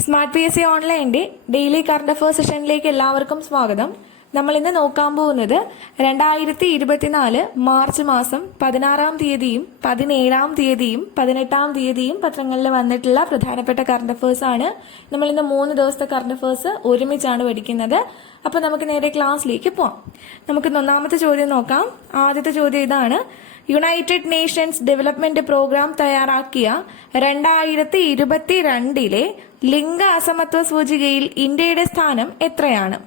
Smart P S C ഓൺലൈന്റെ daily current affairs സെഷനിലേക്ക് എല്ലാവർക്കും സ്വാഗതം. നമ്മൾ ഇന്ന് നോക്കാൻ പോകുന്നത് രണ്ടായിരത്തി ഇരുപത്തിനാല് മാർച്ച് മാസം പതിനാറാം തീയതിയും പതിനേഴാം തീയതിയും പതിനെട്ടാം തീയതിയും പത്രങ്ങളിൽ വന്നിട്ടുള്ള പ്രധാനപ്പെട്ട കറണ്ട് അഫയേഴ്സ് ആണ്. നമ്മൾ ഇന്ന് മൂന്ന് ദിവസത്തെ കറണ്ട് അഫയേഴ്സ് ഒരുമിച്ചാണ് പഠിക്കുന്നത്. അപ്പോൾ നമുക്ക് നേരെ ക്ലാസ്സിലേക്ക് പോവാം. നമുക്ക് ഒന്നാമത്തെ ചോദ്യം നോക്കാം. ആദ്യത്തെ ചോദ്യം ഇതാണ്. യുണൈറ്റഡ് നേഷൻസ് ഡെവലപ്മെന്റ് പ്രോഗ്രാം തയ്യാറാക്കിയ രണ്ടായിരത്തി ഇരുപത്തിരണ്ടിലെ ലിംഗ അസമത്വ സൂചികയിൽ ഇന്ത്യയുടെ സ്ഥാനം എത്രയാണ്?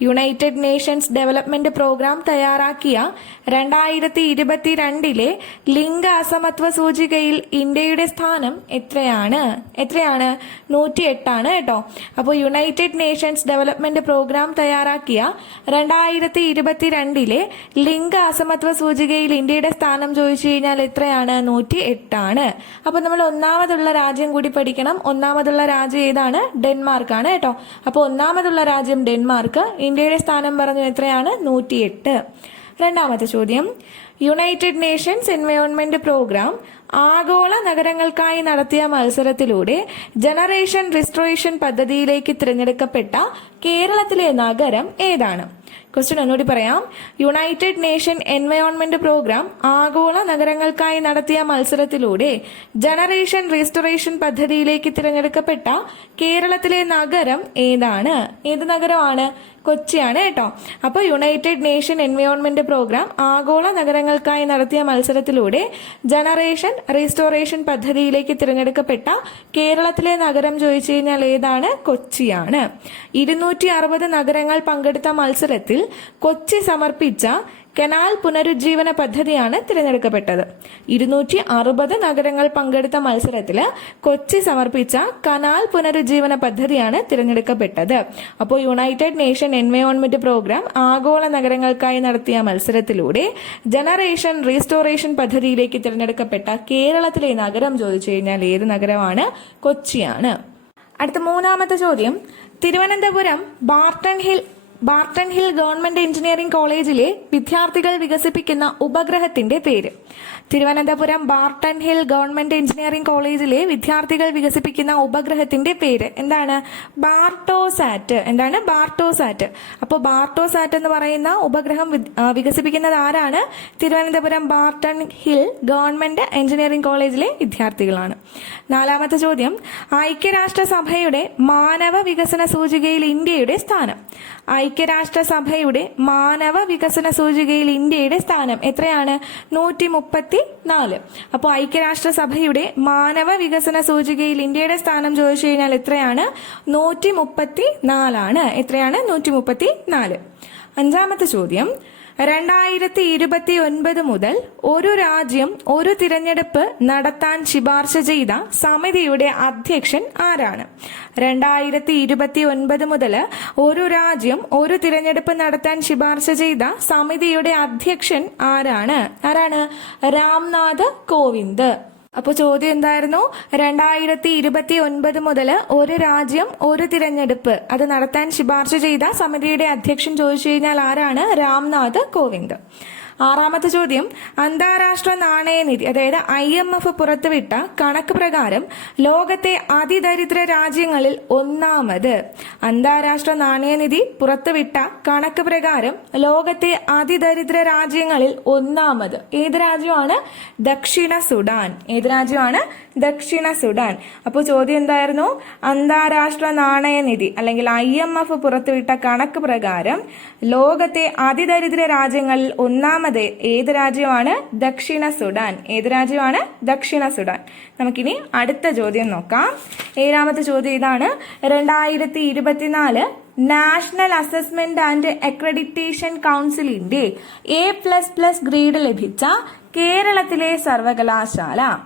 യുണൈറ്റഡ് നേഷൻസ് ഡെവലപ്മെന്റ് പ്രോഗ്രാം തയ്യാറാക്കിയ രണ്ടായിരത്തി ഇരുപത്തിരണ്ടിലെ ലിംഗ അസമത്വ സൂചികയിൽ ഇന്ത്യയുടെ സ്ഥാനം എത്രയാണ്? എത്രയാണ്? നൂറ്റി എട്ടാണ് കേട്ടോ. അപ്പോൾ യുണൈറ്റഡ് നേഷൻസ് ഡെവലപ്മെന്റ് പ്രോഗ്രാം തയ്യാറാക്കിയ രണ്ടായിരത്തി ഇരുപത്തിരണ്ടിലെ ലിംഗ അസമത്വ സൂചികയിൽ ഇന്ത്യയുടെ സ്ഥാനം ചോദിച്ചു കഴിഞ്ഞാൽ എത്രയാണ്? നൂറ്റി എട്ടാണ് അപ്പോൾ നമ്മൾ ഒന്നാമതുള്ള രാജ്യം കൂടി പഠിക്കണം. ഒന്നാമതുള്ള രാജ്യം ഏതാണ്? ഡെൻമാർക്കാണ് കേട്ടോ. അപ്പോൾ ഒന്നാമതുള്ള രാജ്യം ഡെൻമാർക്ക് ഇന്ത്യയുടെ സ്ഥാനം പറഞ്ഞു എത്രയാണ്? നൂറ്റിയെട്ട്. രണ്ടാമത്തെ ചോദ്യം. യുണൈറ്റഡ് നേഷൻസ് എൻവയോൺമെന്റ് പ്രോഗ്രാം ആഗോള നഗരങ്ങൾക്കായി നടത്തിയ മത്സരത്തിലൂടെ ജനറേഷൻ റിസ്ട്രോയേഷൻ പദ്ധതിയിലേക്ക് തിരഞ്ഞെടുക്കപ്പെട്ട കേരളത്തിലെ നഗരം ഏതാണ്? ക്വസ്റ്റ്യൻ ഒന്നുകൂടി പറയാം. യുണൈറ്റഡ് നേഷൻ എൻവയോൺമെന്റ് പ്രോഗ്രാം ആഗോള നഗരങ്ങൾക്കായി നടത്തിയ മത്സരത്തിലൂടെ ജനറേഷൻ റീസ്റ്റോറേഷൻ പദ്ധതിയിലേക്ക് തിരഞ്ഞെടുക്കപ്പെട്ട കേരളത്തിലെ നഗരം ഏതാണ്? ഏത് നഗരമാണ്? കൊച്ചിയാണ് കേട്ടോ. അപ്പോൾ യുണൈറ്റഡ് നേഷൻ എൻവയോൺമെന്റ് പ്രോഗ്രാം ആഗോള നഗരങ്ങൾക്കായി നടത്തിയ മത്സരത്തിലൂടെ ജനറേഷൻ റീസ്റ്റോറേഷൻ പദ്ധതിയിലേക്ക് തിരഞ്ഞെടുക്കപ്പെട്ട കേരളത്തിലെ നഗരം ചോദിച്ചു കഴിഞ്ഞാൽ ഏതാണ്? കൊച്ചിയാണ്. ഇരുന്നൂറ്റി അറുപത് നഗരങ്ങൾ പങ്കെടുത്ത മത്സരത്തിൽ കൊച്ചി സമർപ്പിച്ച കനാൽ പുനരുജ്ജീവന പദ്ധതിയാണ് തിരഞ്ഞെടുക്കപ്പെട്ടത്. ഇരുന്നൂറ്റി അറുപത് നഗരങ്ങൾ പങ്കെടുത്ത മത്സരത്തിൽ കൊച്ചി സമർപ്പിച്ച കനാൽ പുനരുജ്ജീവന പദ്ധതിയാണ് തിരഞ്ഞെടുക്കപ്പെട്ടത്. അപ്പോൾ യുണൈറ്റഡ് നേഷൻ എൻവയോൺമെന്റ് പ്രോഗ്രാം ആഗോള നഗരങ്ങൾക്കായി നടത്തിയ മത്സരത്തിലൂടെ ജനറേഷൻ റീസ്റ്റോറേഷൻ പദ്ധതിയിലേക്ക് തിരഞ്ഞെടുക്കപ്പെട്ട കേരളത്തിലെ നഗരം ചോദിച്ചു കഴിഞ്ഞാൽ ഏത് നഗരമാണ്? കൊച്ചിയാണ്. അടുത്ത മൂന്നാമത്തെ ചോദ്യം. Thiruvananthapuram Barton Hill Barton Hill government engineering കോളേജിലെ വിദ്യാർത്ഥികൾ വികസിപ്പിക്കുന്ന ഉപഗ്രഹത്തിന്റെ പേര്. Thiruvananthapuram Barton Hill government engineering കോളേജിലെ വിദ്യാർത്ഥികൾ വികസിപ്പിക്കുന്ന ഉപഗ്രഹത്തിന്റെ പേര് എന്താണ്? ബാർട്ടോസാറ്റ്. എന്താണ് ബാർട്ടോസാറ്റ്? അപ്പോൾ ബാർട്ടോസാറ്റ് എന്ന് പറയുന്ന ഉപഗ്രഹം വികസിപ്പിക്കുന്നത് ആരാണ്? Thiruvananthapuram Barton Hill government engineering കോളേജിലെ വിദ്യാർത്ഥികളാണ്. നാലാമത്തെ ചോദ്യം. ഐക്യരാഷ്ട്രസഭയുടെ മാനവ വികസന സൂചികയിൽ ഇന്ത്യയുടെ സ്ഥാനം. ഐക്യരാഷ്ട്രസഭയുടെ മാനവ വികസന സൂചികയിൽ ഇന്ത്യയുടെ സ്ഥാനം എത്രയാണ്? നൂറ്റി മുപ്പത്തി നാല് അപ്പോൾ ഐക്യരാഷ്ട്രസഭയുടെ മാനവ വികസന സൂചികയിൽ ഇന്ത്യയുടെ സ്ഥാനം ചോദിച്ചു കഴിഞ്ഞാൽ എത്രയാണ്? നൂറ്റി മുപ്പത്തി നാലാണ് എത്രയാണ്? നൂറ്റി മുപ്പത്തി നാല് അഞ്ചാമത്തെ ചോദ്യം. രണ്ടായിരത്തി ഇരുപത്തി ഒൻപത് മുതൽ ഒരു രാജ്യം ഒരു തിരഞ്ഞെടുപ്പ് നടത്താൻ ശുപാർശ ചെയ്ത സമിതിയുടെ അധ്യക്ഷൻ ആരാണ്? രണ്ടായിരത്തി ഇരുപത്തി ഒൻപത് മുതൽ ഒരു രാജ്യം ഒരു തിരഞ്ഞെടുപ്പ് നടത്താൻ ശുപാർശ ചെയ്ത സമിതിയുടെ അധ്യക്ഷൻ ആരാണ്? ആരാണ്? രാംനാഥ് കോവിന്ദ്. അപ്പോൾ ചോദ്യം എന്തായിരുന്നു? രണ്ടായിരത്തി ഇരുപത്തി ഒൻപത് മുതൽ ഒരു രാജ്യം ഒരു തിരഞ്ഞെടുപ്പ്. അത് നടത്താൻ ശുപാർശ ചെയ്ത സമിതിയുടെ അധ്യക്ഷൻ ചോദിച്ചു കഴിഞ്ഞാൽ ആരാണ്? രാംനാഥ് കോവിന്ദ്. ആറാമത്തെ ചോദ്യം. അന്താരാഷ്ട്ര നാണയനിധി അതായത് ഐ എം എഫ് പുറത്തുവിട്ട കണക്ക് പ്രകാരം ലോകത്തെ അതിദരിദ്ര രാജ്യങ്ങളിൽ ഒന്നാമത് അന്താരാഷ്ട്ര നാണയനിധി പുറത്തുവിട്ട കണക്ക് പ്രകാരം ലോകത്തെ അതിദരിദ്ര രാജ്യങ്ങളിൽ ഒന്നാമത്. ഏത് രാജ്യമാണ്? ദക്ഷിണ സുഡാൻ. ഏത് രാജ്യമാണ്? ദക്ഷിണ സുഡാൻ. അപ്പോൾ ചോദ്യം എന്തായിരുന്നു? അന്താരാഷ്ട്ര നാണയനിധി അല്ലെങ്കിൽ ഐ എം എഫ് പുറത്തുവിട്ട കണക്ക് പ്രകാരം ലോകത്തെ അതിദരിദ്ര രാജ്യങ്ങളിൽ ഒന്നാമത് ഏത് രാജ്യമാണ്? ദക്ഷിണ സുഡാൻ. ഏത് രാജ്യമാണ്? ദക്ഷിണ സുഡാൻ. നമുക്കിനി അടുത്ത ചോദ്യം നോക്കാം. ഏഴാമത്തെ ചോദ്യം ഇതാണ്. രണ്ടായിരത്തി ഇരുപത്തിനാല് നാഷണൽ അസസ്മെന്റ് ആൻഡ് അക്രഡിറ്റേഷൻ കൗൺസിലിന്റെ എ പ്ലസ് പ്ലസ് ഗ്രേഡ് ലഭിച്ച കേരളത്തിലെ സർവകലാശാല.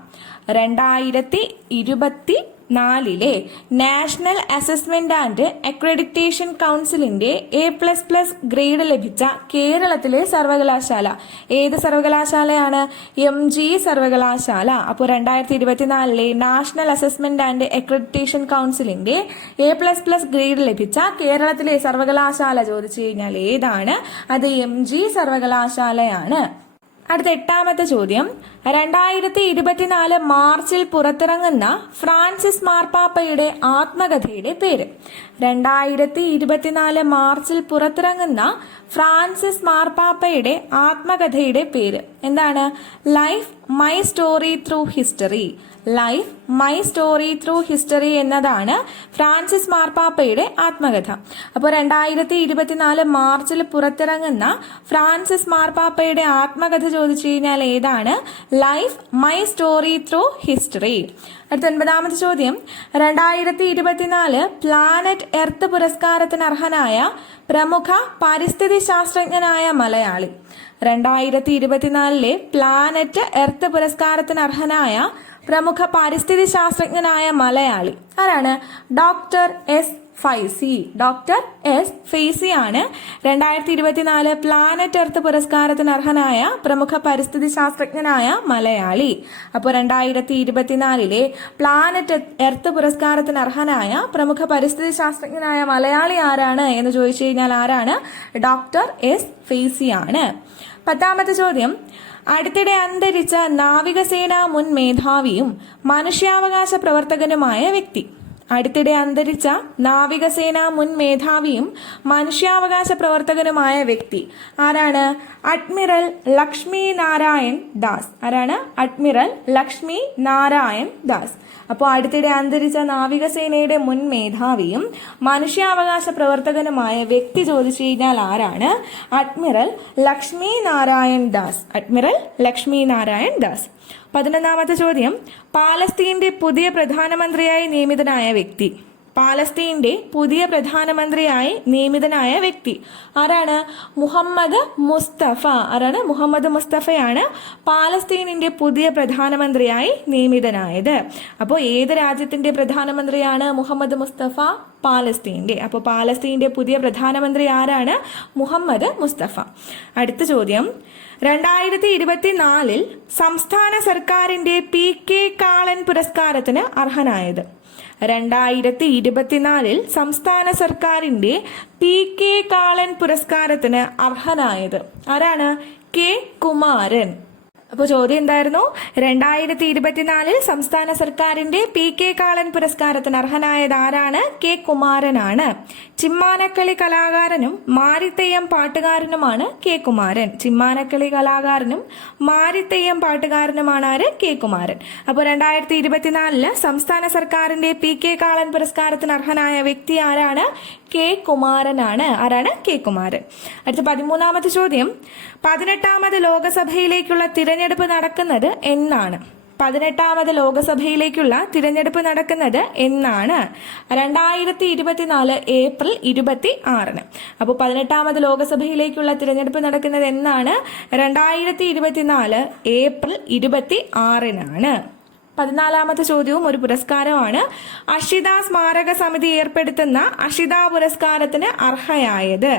രണ്ടായിരത്തി ഇരുപത്തി നാലിലെ നാഷണൽ അസസ്മെന്റ് ആൻഡ് അക്രഡിറ്റേഷൻ കൗൺസിലിന്റെ എ പ്ലസ് പ്ലസ് ഗ്രേഡ് ലഭിച്ച കേരളത്തിലെ സർവകലാശാല. ഏത് സർവകലാശാലയാണ്? എം ജി സർവകലാശാല. അപ്പോൾ രണ്ടായിരത്തി ഇരുപത്തിനാലിലെ നാഷണൽ അസസ്മെന്റ് ആൻഡ് അക്രഡിറ്റേഷൻ കൗൺസിലിന്റെ എ പ്ലസ് പ്ലസ് ഗ്രേഡ് ലഭിച്ച കേരളത്തിലെ സർവകലാശാല ചോദിച്ചു കഴിഞ്ഞാൽ ഏതാണ്? അത് എം ജി സർവകലാശാലയാണ്. അടുത്ത എട്ടാമത്തെ ചോദ്യം. രണ്ടായിരത്തി ഇരുപത്തിനാല് മാർച്ചിൽ പുറത്തിറങ്ങുന്ന ഫ്രാൻസിസ് മാർപ്പാപ്പയുടെ ആത്മകഥയുടെ പേര്. രണ്ടായിരത്തി ഇരുപത്തിനാല് മാർച്ചിൽ പുറത്തിറങ്ങുന്ന ഫ്രാൻസിസ് മാർപ്പാപ്പയുടെ ആത്മകഥയുടെ പേര്. എന്താണ്? Life my story through history. Life my story through history എന്നതാണ് ഫ്രാൻസിസ് മാർപ്പാപ്പയുടെ ആത്മകഥ. അപ്പോൾ രണ്ടായിരത്തി ഇരുപത്തിനാല് മാർച്ചിൽ പുറത്തിറങ്ങുന്ന ഫ്രാൻസിസ് മാർപ്പാപ്പയുടെ ആത്മകഥ ചോദിച്ചു കഴിഞ്ഞാൽ ഏതാണ്? Life my story through history. അടുത്ത ഒൻപതാമത്തെ ചോദ്യം. രണ്ടായിരത്തി ഇരുപത്തിനാല് പ്ലാനറ്റ് എർത്ത് പുരസ്കാരത്തിന് അർഹനായ പ്രമുഖ പരിസ്ഥിതി ശാസ്ത്രജ്ഞനായ മലയാളി. രണ്ടായിരത്തി ഇരുപത്തിനാലിലെ പ്ലാനറ്റ് എർത്ത് പുരസ്കാരത്തിന് അർഹനായ പ്രമുഖ പരിസ്ഥിതി ശാസ്ത്രജ്ഞനായ മലയാളി. ആരാണ്? Doctor S. Faizy doctor S. Faizy ആണ്. രണ്ടായിരത്തി ഇരുപത്തിനാല് പ്ലാനറ്റ് എർത്ത് പുരസ്കാരത്തിന് അർഹനായ പ്രമുഖ പരിസ്ഥിതി ശാസ്ത്രജ്ഞനായ മലയാളി. അപ്പോൾ രണ്ടായിരത്തി ഇരുപത്തിനാലിലെ പ്ലാനറ്റ് എർത്ത് പുരസ്കാരത്തിന് അർഹനായ പ്രമുഖ പരിസ്ഥിതി ശാസ്ത്രജ്ഞനായ മലയാളി ആരാണ് എന്ന് ചോദിച്ചു കഴിഞ്ഞാൽ ആരാണ്? Doctor S. ഫെയ്സി ആണ്. പത്താമത്തെ ചോദ്യം. അടുത്തിടെ അന്തരിച്ച നാവികസേന മുൻ മേധാവിയും മനുഷ്യാവകാശ പ്രവർത്തകനുമായ വ്യക്തി. അടുത്തിടെ അന്തരിച്ച നാവികസേന മുൻ മേധാവിയും മനുഷ്യാവകാശ പ്രവർത്തകനുമായ വ്യക്തി. ആരാണ്? അഡ്മിറൽ ലക്ഷ്മി നാരായൺ ദാസ്. ആരാണ്? അഡ്മിറൽ ലക്ഷ്മി നാരായൺ ദാസ്. അപ്പോൾ അടുത്തിടെ അന്തരിച്ച നാവികസേനയുടെ മുൻ മേധാവിയും മനുഷ്യാവകാശ പ്രവർത്തകനുമായ വ്യക്തി ചോദിച്ചു കഴിഞ്ഞാൽ ആരാണ്? അഡ്മിറൽ ലക്ഷ്മി നാരായൺ ദാസ്. അഡ്മിറൽ ലക്ഷ്മി നാരായൺ ദാസ്. പതിനൊന്നാമത്തെ ചോദ്യം. പാലസ്തീന്റെ പുതിയ പ്രധാനമന്ത്രിയായി നിയമിതനായ വ്യക്തി. പാലസ്തീന്റെ പുതിയ പ്രധാനമന്ത്രിയായി നിയമിതനായ വ്യക്തി. ആരാണ്? മുഹമ്മദ് മുസ്തഫ. ആരാണ്? മുഹമ്മദ് മുസ്തഫയാണ് പാലസ്തീനിന്റെ പുതിയ പ്രധാനമന്ത്രിയായി നിയമിതനായത്. അപ്പോൾ ഏത് രാജ്യത്തിന്റെ പ്രധാനമന്ത്രിയാണ് മുഹമ്മദ് മുസ്തഫ? പാലസ്തീന്റെ അപ്പോൾ പാലസ്തീന്റെ പുതിയ പ്രധാനമന്ത്രി ആരാണ്? മുഹമ്മദ് മുസ്തഫ. അടുത്ത ചോദ്യം. രണ്ടായിരത്തി ഇരുപത്തിനാലിൽ സംസ്ഥാന സർക്കാരിന്റെ പി കെ കാളൻ പുരസ്കാരത്തിന് അർഹനായത്. രണ്ടായിരത്തി ഇരുപത്തിനാലിൽ സംസ്ഥാന സർക്കാരിന്റെ പി കെ കാളൻ പുരസ്കാരത്തിന് അർഹനായത്. ആരാണ്? കെ കുമാരൻ. അപ്പോൾ ചോദ്യം എന്തായിരുന്നു? രണ്ടായിരത്തി ഇരുപത്തിനാലിൽ സംസ്ഥാന സർക്കാരിന്റെ പി കെ കാളൻ പുരസ്കാരത്തിന് അർഹനായത് ആരാണ്? കെ കുമാരനാണ്. ചിമ്മാനക്കളി കലാകാരനും മാരിത്തെയ്യം പാട്ടുകാരനുമാണ് കെ കുമാരൻ. ചിമ്മാനക്കളി കലാകാരനും മാരിത്തെയ്യം പാട്ടുകാരനുമാണ് ആര്? കെ കുമാരൻ. അപ്പോൾ രണ്ടായിരത്തി ഇരുപത്തിനാലിൽ സംസ്ഥാന സർക്കാരിന്റെ പി കെ കാളൻ പുരസ്കാരത്തിന് അർഹനായ വ്യക്തി ആരാണ്? കെ കുമാരനാണ്. ആരാണ്? കെ കുമാരൻ. അടുത്ത പതിമൂന്നാമത്തെ ചോദ്യം. പതിനെട്ടാമത് ലോകസഭയിലേക്കുള്ള തിരഞ്ഞെടുപ്പ് നടക്കുന്നത് എന്നാണ്. പതിനെട്ടാമത് ലോകസഭയിലേക്കുള്ള തിരഞ്ഞെടുപ്പ് നടക്കുന്നത് എന്നാണ്. രണ്ടായിരത്തി ഇരുപത്തിനാല് ഏപ്രിൽ ഇരുപത്തി ആറിന് അപ്പോൾ പതിനെട്ടാമത് ലോകസഭയിലേക്കുള്ള തിരഞ്ഞെടുപ്പ് നടക്കുന്നത് എന്നാണ്. രണ്ടായിരത്തി ഇരുപത്തിനാല് ഏപ്രിൽ ഇരുപത്തി ആറിനാണ് പതിനാലാമത്തെ ചോദ്യവും ഒരു പുരസ്കാരമാണ് അഷിത സ്മാരക സമിതി ഏർപ്പെടുത്തുന്ന അഷിത പുരസ്കാരത്തിന് അർഹയായത്?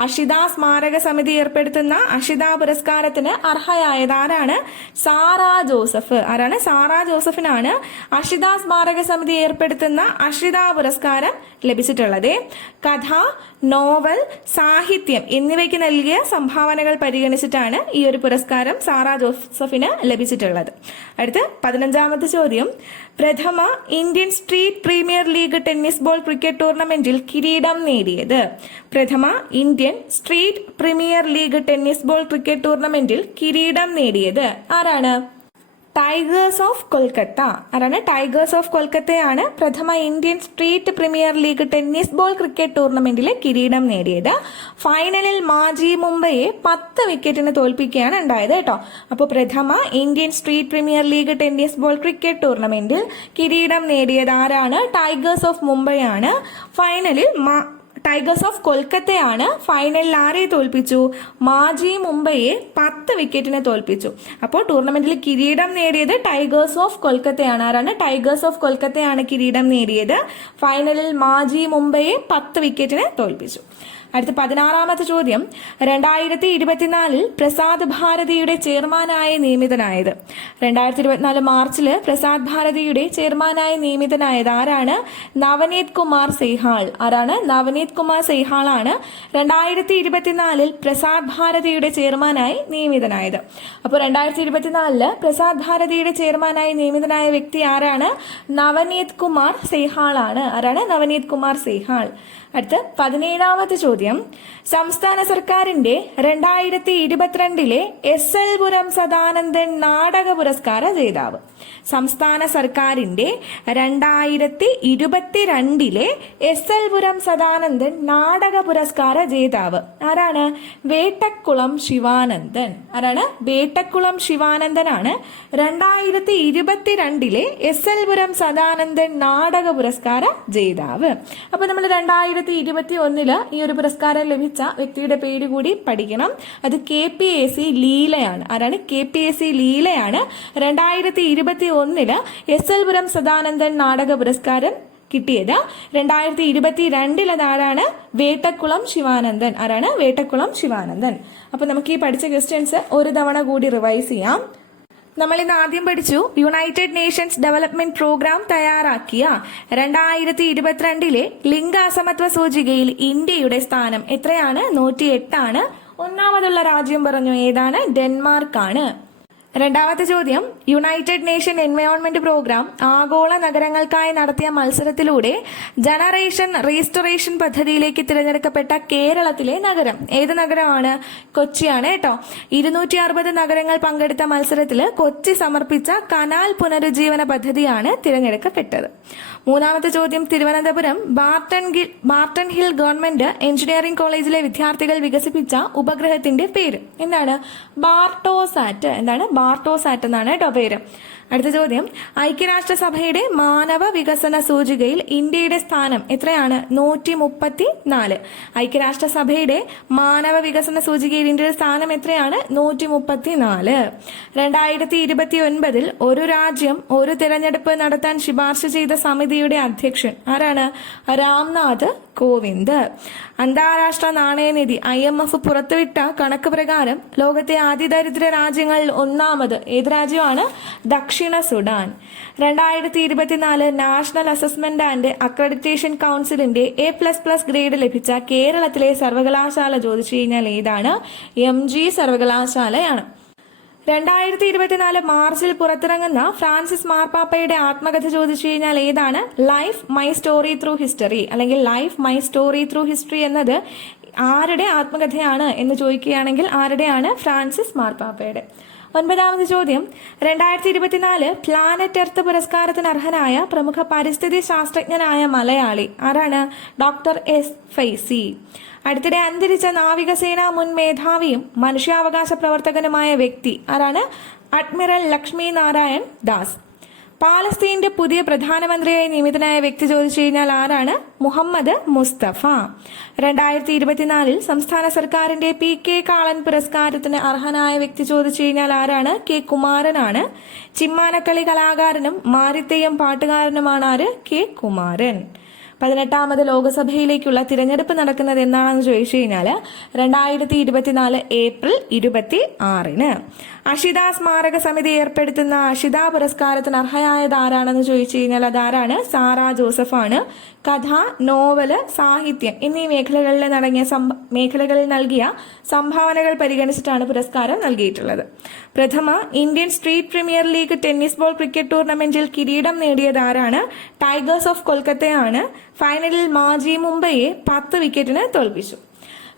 അഷിത സ്മാരക സമിതി ഏർപ്പെടുത്തുന്ന അഷിത പുരസ്കാരത്തിന് അർഹയായത് ആരാണ്? സാറ ജോസഫ്. ആരാണ്? സാറ ജോസഫിനാണ് അഷിത സ്മാരക സമിതി ഏർപ്പെടുത്തുന്ന അഷിത പുരസ്കാരം ലഭിച്ചിട്ടുള്ളത്. കഥ നോവൽ സാഹിത്യം എന്നിവയ്ക്ക് നൽകിയ സംഭാവനകൾ പരിഗണിച്ചിട്ടാണ് ഈ ഒരു പുരസ്കാരം സാറ ജോസഫിന് ലഭിച്ചിട്ടുള്ളത്. അടുത്ത് പതിനഞ്ചാമത്തെ ചോദ്യം. പ്രഥമ Indian street premier league tennis ball cricket ടൂർണമെന്റിൽ കിരീടം നേടിയത്. പ്രഥമ Indian street premier league tennis ball cricket ടൂർണമെന്റിൽ കിരീടം നേടിയത്. ആരാണ്? ടൈഗേഴ്സ് ഓഫ് കൊൽക്കത്ത ആരാണ്? ടൈഗേഴ്സ് ഓഫ് കൊൽക്കത്തയാണ് പ്രഥമ Indian street premier league tennis ball cricket ടൂർണമെന്റിലെ കിരീടം നേടിയത്. ഫൈനലിൽ മാജി മുംബൈയെ പത്ത് വിക്കറ്റിന് തോൽപ്പിക്കുകയാണ് ഉണ്ടായത് കേട്ടോ. അപ്പോൾ പ്രഥമ Indian street premier league tennis ball cricket ടൂർണമെന്റിൽ കിരീടം നേടിയത് ആരാണ്? ടൈഗേഴ്സ് ഓഫ് മുംബൈ ആണ്. ഫൈനലിൽ ടൈഗേഴ്സ് ഓഫ് കൊൽക്കത്തയാണ് ഫൈനലിൽ ആരെ തോൽപ്പിച്ചു? മാജി മുംബൈയെ പത്ത് വിക്കറ്റിനെ തോൽപ്പിച്ചു. അപ്പോൾ ടൂർണമെന്റിൽ കിരീടം നേടിയത് ടൈഗേഴ്സ് ഓഫ് കൊൽക്കത്തയാണ്. ആരാണ് ടൈഗേഴ്സ് ഓഫ് കൊൽക്കത്തയാണ് കിരീടം നേടിയത്? ഫൈനലിൽ മാജി മുംബൈയെ പത്ത് വിക്കറ്റിന് തോൽപ്പിച്ചു. അടുത്ത പതിനാറാമത്തെ ചോദ്യം. രണ്ടായിരത്തി ഇരുപത്തിനാലിൽ പ്രസാദ് ഭാരതിയുടെ ചെയർമാനായി നിയമിതനായത്. രണ്ടായിരത്തി ഇരുപത്തിനാല് മാർച്ചിൽ പ്രസാദ് ഭാരതിയുടെ ചെയർമാനായി നിയമിതനായത് ആരാണ്? നവനീത് കുമാർ സേഹാൾ. ആരാണ്? നവനീത് കുമാർ സേഹാൾ ആണ് രണ്ടായിരത്തി ഇരുപത്തിനാലിൽ പ്രസാദ് ഭാരതിയുടെ ചെയർമാനായി നിയമിതനായത്. അപ്പോൾ രണ്ടായിരത്തി ഇരുപത്തിനാലിൽ പ്രസാദ് ഭാരതിയുടെ ചെയർമാനായി നിയമിതനായ വ്യക്തി ആരാണ്? നവനീത് കുമാർ സേഹാൾ ആണ് ആരാണ്? നവനീത് കുമാർ സെയ്ഹാൾ അടുത്ത് പതിനേഴാമത്തെ ചോദ്യം. സംസ്ഥാന സർക്കാരിന്റെ രണ്ടായിരത്തി ഇരുപത്തിരണ്ടിലെ എസ് എൽ പുരം സദാനന്ദൻ നാടക പുരസ്കാര ജേതാവ്. സംസ്ഥാന സർക്കാരിന്റെ രണ്ടായിരത്തി ഇരുപത്തിരണ്ടിലെ എസ് എൽ പുരം സദാനന്ദൻ നാടക പുരസ്കാര ജേതാവ്. ആരാണ്? വേട്ടക്കുളം ശിവാനന്ദൻ. ആരാണ്? വേട്ടക്കുളം ശിവാനന്ദനാണ് രണ്ടായിരത്തി ഇരുപത്തിരണ്ടിലെ എസ് എൽ പുരം സദാനന്ദൻ നാടക പുരസ്കാര ജേതാവ്. അപ്പൊ നമ്മൾ രണ്ടായിരത്തി ഇരുപത്തി ഒന്നിൽ ഈ ഒരു പുരസ്കാരം ലഭിച്ച വ്യക്തിയുടെ പേര് കൂടി പഠിക്കണം. അത് കെ പി എ സി ലീലയാണ്. ആരാണ്? കെ പി എ സി ലീലയാണ്. രണ്ടായിരത്തി ഇരുപത്തി ഒന്നിൽ എസ് എൽ പുരം സദാനന്ദൻ നാടക പുരസ്കാരം കിട്ടിയത്. രണ്ടായിരത്തി ഇരുപത്തി രണ്ടിൽ വേട്ടക്കുളം ശിവാനന്ദൻ. ആരാണ്? വേട്ടക്കുളം ശിവാനന്ദൻ. അപ്പൊ നമുക്ക് ഈ പഠിച്ച ക്വസ്റ്റ്യൻസ് ഒരു തവണ കൂടി റിവൈസ് ചെയ്യാം. നമ്മൾ ഇന്ന് ആദ്യം പഠിച്ചു യുണൈറ്റഡ് നേഷൻസ് ഡെവലപ്മെന്റ് പ്രോഗ്രാം തയ്യാറാക്കിയ രണ്ടായിരത്തി ഇരുപത്തിരണ്ടിലെ ലിംഗാസമത്വ സൂചികയിൽ ഇന്ത്യയുടെ സ്ഥാനം എത്രയാണ്? നൂറ്റി എട്ടാണ് ഒന്നാമതുള്ള രാജ്യം പറഞ്ഞു ഏതാണ്? ഡെൻമാർക്കാണ്. രണ്ടാമത്തെ ചോദ്യം യുണൈറ്റഡ് നേഷൻ എൻവയോൺമെന്റ് പ്രോഗ്രാം ആഗോള നഗരങ്ങൾക്കായി നടത്തിയ മത്സരത്തിലൂടെ ജനറേഷൻ റീസ്റ്റോറേഷൻ പദ്ധതിയിലേക്ക് തിരഞ്ഞെടുക്കപ്പെട്ട കേരളത്തിലെ നഗരം. ഏത് നഗരമാണ്? കൊച്ചിയാണ് കേട്ടോ. ഇരുന്നൂറ്റി അറുപത് നഗരങ്ങൾ പങ്കെടുത്ത മത്സരത്തിൽ കൊച്ചി സമർപ്പിച്ച കനാൽ പുനരുജ്ജീവന പദ്ധതിയാണ് തിരഞ്ഞെടുക്കപ്പെട്ടത്. മൂന്നാമത്തെ ചോദ്യം Thiruvananthapuram Barton Barton Hill government engineering കോളേജിലെ വിദ്യാർത്ഥികൾ വികസിപ്പിച്ച ഉപഗ്രഹത്തിന്റെ പേര്. എന്താണ്? ബാർട്ടോസാറ്റ്. എന്താണ്? ബാർട്ടോസാറ്റ് എന്നാണ് കേട്ടോ പേര്. അടുത്ത ചോദ്യം. ഐക്യരാഷ്ട്രസഭയുടെ മാനവ വികസന സൂചികയിൽ ഇന്ത്യയുടെ സ്ഥാനം എത്രയാണ്? നൂറ്റി മുപ്പത്തി നാല് ഐക്യരാഷ്ട്രസഭയുടെ മാനവ വികസന സൂചികയിൽ ഇന്ത്യയുടെ സ്ഥാനം എത്രയാണ്? നൂറ്റി മുപ്പത്തി നാല് രണ്ടായിരത്തി ഇരുപത്തി ഒൻപതിൽ ഒരു രാജ്യം ഒരു തിരഞ്ഞെടുപ്പ് നടത്താൻ ശുപാർശ ചെയ്ത സമിതിയുടെ അധ്യക്ഷൻ ആരാണ്? രാംനാഥ് കോവിന്ദ്. അന്താരാഷ്ട്ര നാണയനിധി ഐ എം എഫ് പുറത്തുവിട്ട കണക്ക് പ്രകാരം ലോകത്തെ അതിദരിദ്ര രാജ്യങ്ങളിൽ ഒന്നാമത് ഏത് രാജ്യമാണ്? ദക്ഷിണ സുഡാൻ. രണ്ടായിരത്തി ഇരുപത്തിനാല് നാഷണൽ അസസ്മെന്റ് ആൻഡ് അക്രഡിറ്റേഷൻ കൗൺസിലിന്റെ എ പ്ലസ് പ്ലസ് ഗ്രേഡ് ലഭിച്ച കേരളത്തിലെ സർവകലാശാല ചോദിച്ചു കഴിഞ്ഞാൽ ഏതാണ്? എം ജി സർവകലാശാലയാണ്. രണ്ടായിരത്തി ഇരുപത്തിനാല് മാർച്ചിൽ പുറത്തിറങ്ങുന്ന ഫ്രാൻസിസ് മാർപ്പാപ്പയുടെ ആത്മകഥ ചോദിച്ചു കഴിഞ്ഞാൽ ഏതാണ്? Life my story through history അല്ലെങ്കിൽ life my story through history എന്നത് ആരുടെ ആത്മകഥയാണ് എന്ന് ചോദിക്കുകയാണെങ്കിൽ ആരുടെയാണ്? ഫ്രാൻസിസ് മാർപ്പാപ്പയുടെ. ഒൻപതാമത് ചോദ്യം. രണ്ടായിരത്തി ഇരുപത്തിനാല് പ്ലാനറ്റ് എർത്ത് പുരസ്കാരത്തിന് അർഹനായ പ്രമുഖ പരിസ്ഥിതി ശാസ്ത്രജ്ഞനായ മലയാളി ആരാണ്? ഡോക്ടർ എസ് ഫൈസി അടുത്തിടെ അന്തരിച്ച നാവികസേനാ മുൻ മേധാവിയും മനുഷ്യാവകാശ പ്രവർത്തകനുമായ വ്യക്തി ആരാണ്? അഡ്മിറൽ ലക്ഷ്മി നാരായൺ ദാസ് പാലസ്തീന്റെ പുതിയ പ്രധാനമന്ത്രിയായി നിയമിതനായ വ്യക്തി ചോദിച്ചു കഴിഞ്ഞാൽ ആരാണ്? മുഹമ്മദ് മുസ്തഫ. രണ്ടായിരത്തി ഇരുപത്തിനാലിൽ സംസ്ഥാന സർക്കാരിന്റെ പി കെ കാളൻ പുരസ്കാരത്തിന് അർഹനായ വ്യക്തി ചോദിച്ചു കഴിഞ്ഞാൽ ആരാണ്? കെ കുമാരനാണ്. ചിമ്മാനക്കളി കലാകാരനും മാരിത്തെയ്യം പാട്ടുകാരനുമാണ് ആര്? കെ കുമാരൻ. പതിനെട്ടാമത് ലോക്സഭയിലേക്കുള്ള തിരഞ്ഞെടുപ്പ് നടക്കുന്നത് എന്നാണെന്ന് ചോദിച്ചു കഴിഞ്ഞാൽ രണ്ടായിരത്തി ഇരുപത്തിനാല് ഏപ്രിൽ ഇരുപത്തി ആറിന് അഷിത സ്മാരക സമിതി ഏർപ്പെടുത്തുന്ന അഷിത പുരസ്കാരത്തിന് അർഹയായത് ആരാണെന്ന് ചോദിച്ചു കഴിഞ്ഞാൽ അതാരാണ്? സാറ ജോസഫാണ്. കഥ നോവൽ സാഹിത്യം എന്നീ മേഖലകളിൽ നടങ്ങിയ മേഖലകളിൽ നൽകിയ സംഭാവനകൾ പരിഗണിച്ചിട്ടാണ് പുരസ്കാരം നൽകിയിട്ടുള്ളത്. പ്രഥമ Indian street premier league tennis ball cricket ടൂർണമെന്റിൽ കിരീടം നേടിയത് ആരാണ് ടൈഗേഴ്സ് ഓഫ് കൊൽക്കത്തയാണ്. ഫൈനലിൽ മാജി മുംബൈയെ പത്ത് വിക്കറ്റിന് തോൽപ്പിച്ചു.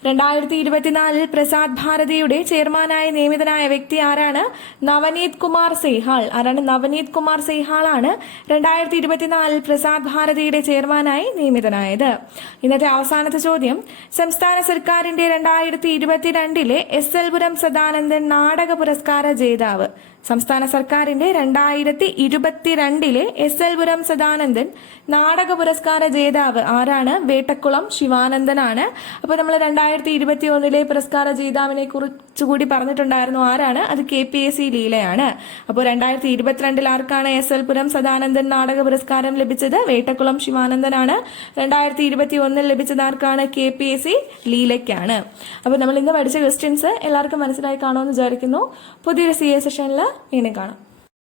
രണ്ടായിരത്തി ഇരുപത്തിനാലിൽ പ്രസാദ് ഭാരതിയുടെ ചെയർമാനായി നിയമിതനായ വ്യക്തി ആരാണ്? നവനീത് കുമാർ സെയ്ഹാൾ ആരാണ്? നവനീത് കുമാർ സെയ്ഹാൾ ആണ് രണ്ടായിരത്തി ഇരുപത്തിനാലിൽ പ്രസാദ് ഭാരതിയുടെ ചെയർമാനായി നിയമിതനായത്. ഇന്നത്തെ അവസാനത്തെ ചോദ്യം. സംസ്ഥാന സർക്കാരിന്റെ രണ്ടായിരത്തി ഇരുപത്തിരണ്ടിലെ എസ് എൽ പുരം സദാനന്ദൻ നാടക പുരസ്കാര ജേതാവ്. സംസ്ഥാന സർക്കാരിന്റെ രണ്ടായിരത്തി ഇരുപത്തിരണ്ടിലെ എസ് എൽ പുരം സദാനന്ദൻ നാടക പുരസ്കാര ജേതാവ് ആരാണ്? വേട്ടക്കുളം ശിവാനന്ദനാണ്. അപ്പോൾ നമ്മൾ രണ്ടായിരത്തി രണ്ടായിരത്തി ഇരുപത്തി ഒന്നിലെ പുരസ്കാര ജേതാവിനെ കുറിച്ച് കൂടി പറഞ്ഞിട്ടുണ്ടായിരുന്നു ആരാണ്? അത് കെ പി എസ് സി ലീലയാണ്. അപ്പോൾ രണ്ടായിരത്തി ഇരുപത്തിരണ്ടിൽ ആർക്കാണ് എസ് എൽ പുരം സദാനന്ദൻ നാടക പുരസ്കാരം ലഭിച്ചത്? വേട്ടക്കുളം ശിവാനന്ദനാണ്. രണ്ടായിരത്തി ഇരുപത്തി ഒന്നിൽ ലഭിച്ചത് ആർക്കാണ്? കെ പി എസ് സി ലീലയ്ക്കാണ്. അപ്പോൾ നമ്മൾ ഇന്ന് പഠിച്ച ക്വസ്റ്റ്യൻസ് എല്ലാവർക്കും മനസ്സിലായി കാണുമെന്ന് വിചാരിക്കുന്നു. പുതിയൊരു സി എ സെഷനിൽ വീണ്ടും കാണാം.